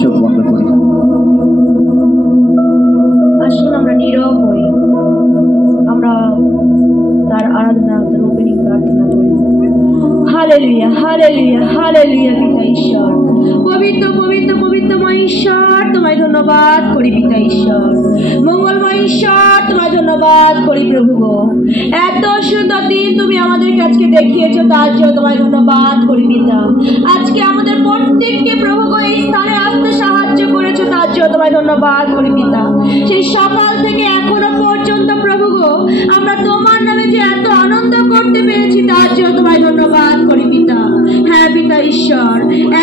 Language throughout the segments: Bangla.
চোখ বন্ধ করি। আসুন আমরা নীরব হই, আমরা তার আরাধনা, তার ওপেনিং প্রার্থনা করি। Hallelujah, hallelujah, hallelujah. পিতা ঈশ্বর, পবিত্র পবিত্র পবিত্রময় ঈশ্বর, তোমায় ধন্যবাদ করি পিতা ঈশ্বর। মঙ্গলময় ঈশ্বর, তোমায় ধন্যবাদ করি প্রভু গো। এত সুন্দর দিন তুমি আমাদেরকে আজকে দেখিয়েছো, তার জন্য তোমায় ধন্যবাদ করি পিতা। আজকে আমাদের প্রত্যেককে প্রভু গো এই স্থানে আসতে সাহায্য করেছো, তার জন্য তোমায় ধন্যবাদ করি পিতা। সেই সকাল থেকে এখনো পর্যন্ত প্রভু গো আমরা তোমার নামে যে এত আনন্দ করতে পেরেছি, তার জন্য তোমায় ধন্যবাদ করি পিতা। হ্যাঁ পিতা ঈশ্বর,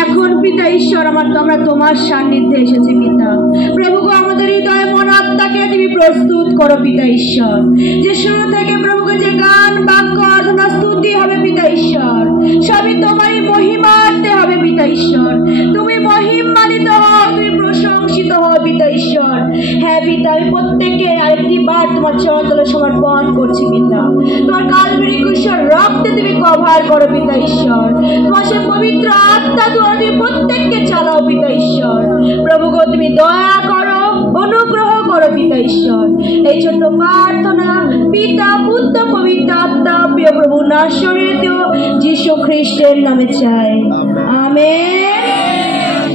এখন পিতা ঈশ্বর আমরা তোমার সান্নিধ্যে এসেছি পিতা। প্রভু গো আমাদের হৃদয়ে মন আত্মাকে তুমি প্রস্তুত করো পিতা ঈশ্বর। যে শুরু থেকে প্রভু গো যে গান বাক্য আরাধনা স্তুতি হবে পিতা ঈশ্বর, সবই তোমারই মহিমার্থে হবে পিতা ঈশ্বর। তুমি মহিমান্বিত হও, তুমি প্রশংসিত হও পিতা ঈশ্বর। হ্যাঁ পিতা, আমি প্রত্যেককে আরেকটি বার তোমার চরণতলে সমর্পণ করছি পিতা। তোমার কালভারি ক্রুশের রক্তে তুমি কভার করো পিতা ঈশ্বর। তোমার সে পবিত্র আত্মা দ্বারা তুমি প্রত্যেককে চালাও পিতা ঈশ্বর। প্রভু গো তুমি দয়া করো, অনুগ্রহ করো পিতা ঈশ্বর। এই ছোট্ট প্রার্থনা পিতা পুত্র পবিত্র আত্মা প্রিয় প্রভু নাসরিত যীশু খ্রিস্টের নামে চাই, আমেন।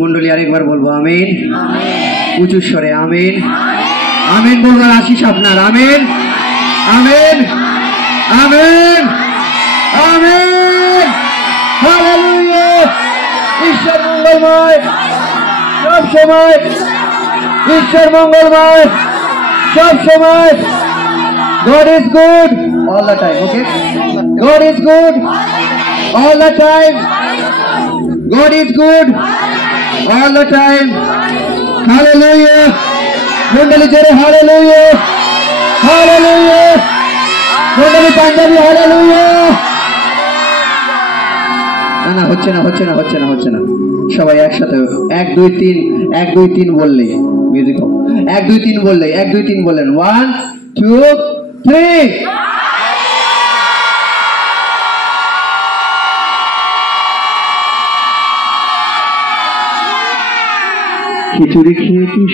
মন্ডলী আরেকবার বলবো আমিন, উঁচু স্বরে আমিন, আমিন বলবার আশিস আপনার। আমিন, আমিন, আমিন, আমিন। হালেলুয়া। ঈশ্বর মঙ্গলময় সব সময়, ঈশ্বর মঙ্গলময় সব সময়। God is good all the time. Okay, God is good all the time. God is good all the time. Hallelujah. মন্ডলী জোরে hallelujah, hallelujah. মন্ডলী পাঞ্জাবি hallelujah। না হচ্ছে না, হচ্ছে না, হচ্ছে না, হচ্ছে না। সবাই একসাথে 1 2 3 1 2 3 বললেই মিউজিক হোক। 1 2 3 বললেই 1 2 3 বললেন 1 2 3। খিচুড়ি খেয়ে কি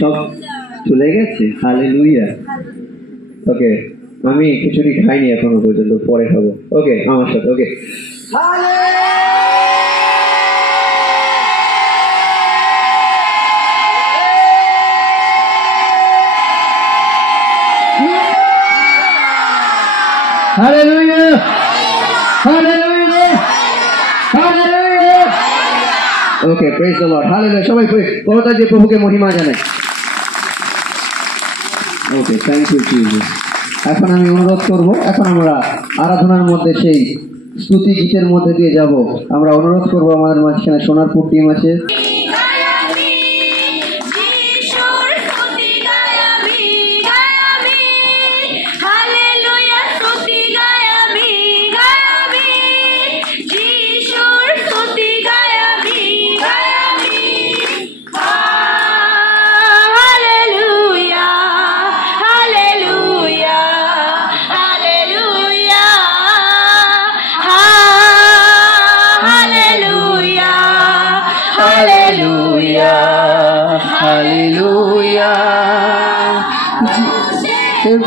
সব চলে গেছে? হালেলুয়া। ওকে, আমি খিচুড়ি খাইনি এখনো পর্যন্ত, পরে খাবো। ওকে, আমার সাথে। Okay, hallelujah, hallelujah, hallelujah. Okay, praise the Lord, hallelujah. সবাই কথা যে প্রভুকে মহিমা জানায়। Okay, thank you Jesus. এখন আমি অনুরোধ করব, এখন আমরা আরাধনার মধ্যে সেই স্তুতি গীতের মধ্যে দিয়ে যাব। আমরা অনুরোধ করব, আমাদের মাঝখানে সোনারপুর টিম আছে। হালেলুয়া,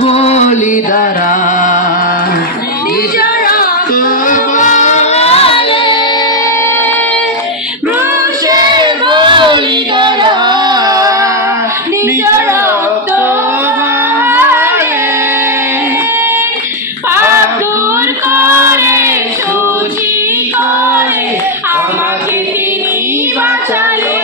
বলি দ্বারা নিজ রক্ত বলে, ক্রুশে বলি দ্বারা নিজ রক্ত বলে, পাপ দূর করে শুচি করে আমাকে তিনি বাঁচালেন।